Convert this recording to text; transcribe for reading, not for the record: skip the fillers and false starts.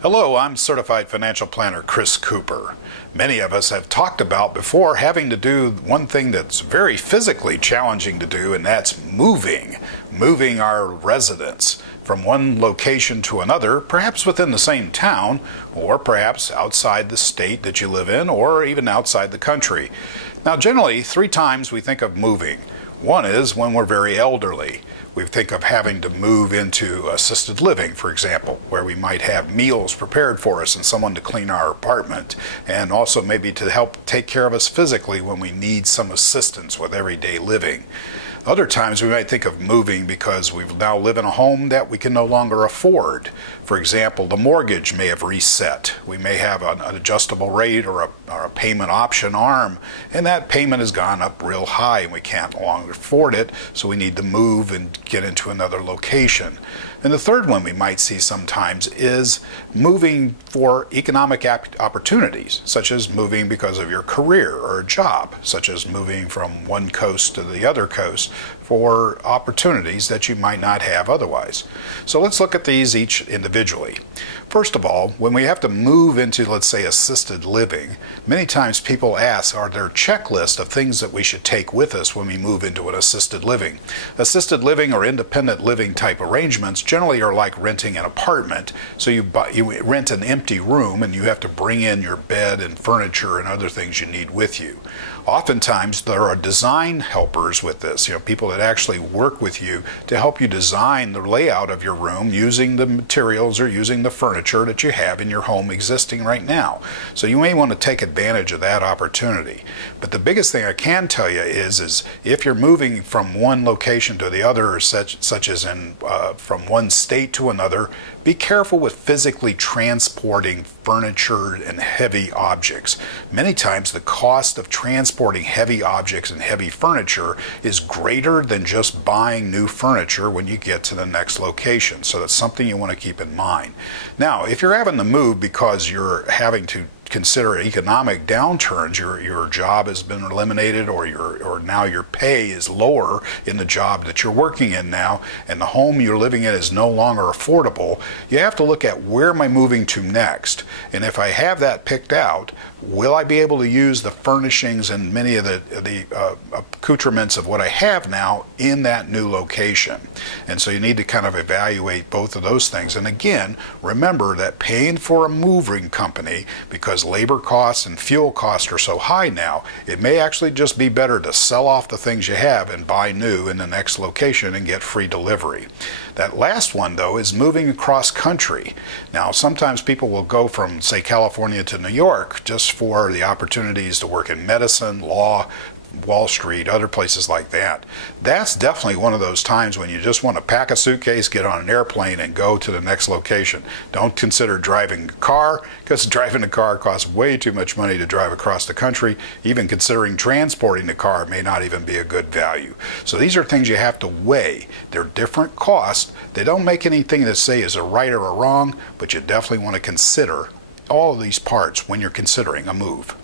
Hello, I'm Certified Financial Planner Chris Cooper. Many of us have talked about before having to do one thing that's very physically challenging to do, and that's moving our residence from one location to another, perhaps within the same town, or perhaps outside the state that you live in, or even outside the country. Now, generally, three times we think of moving. One is when we're very elderly. We think of having to move into assisted living, for example, where we might have meals prepared for us and someone to clean our apartment, and also maybe to help take care of us physically when we need some assistance with everyday living. Other times we might think of moving because we now live in a home that we can no longer afford. For example, the mortgage may have reset. We may have an adjustable rate or a payment option arm, and that payment has gone up real high and we can't no longer afford it, so we need to move and get into another location. And the third one we might see sometimes is moving for economic opportunities, such as moving because of your career or a job, such as moving from one coast to the other coast for opportunities that you might not have otherwise. So let's look at these each individually. First of all, when we have to move into, let's say, assisted living, many times people ask, are there checklists of things that we should take with us when we move into an assisted living? Assisted living or independent living type arrangements generally are like renting an apartment. So you rent an empty room and you have to bring in your bed and furniture and other things you need with you. Oftentimes there are design helpers with this, people that actually work with you to help you design the layout of your room using the materials or using the furniture that you have in your home existing right now. So you may want to take advantage of that opportunity. But the biggest thing I can tell you is if you're moving from one location to the other, such as from one state to another, be careful with physically transporting furniture and heavy objects. Many times the cost of transporting heavy objects and heavy furniture is greater than just buying new furniture when you get to the next location. So that's something you want to keep in mind. Now, if you're having to move because you're having to consider economic downturns, your job has been eliminated, or now your pay is lower in the job that you're working in now, and the home you're living in is no longer affordable, you have to look at where am I moving to next? And if I have that picked out, will I be able to use the furnishings and many of the accoutrements of what I have now in that new location? And so you need to kind of evaluate both of those things. And again, remember that paying for a moving company, because labor costs and fuel costs are so high now, it may actually just be better to sell off the things you have and buy new in the next location and get free delivery. That last one, though, is moving across country. Now, sometimes people will go from, say, California to New York just for the opportunities to work in medicine, law, Wall Street, other places like that. That's definitely one of those times when you just want to pack a suitcase, get on an airplane, and go to the next location. Don't consider driving a car, because driving a car costs way too much money to drive across the country. Even considering transporting the car may not even be a good value. So these are things you have to weigh. They're different costs. They don't make anything to say is a right or a wrong, but you definitely want to consider all of these parts when you're considering a move.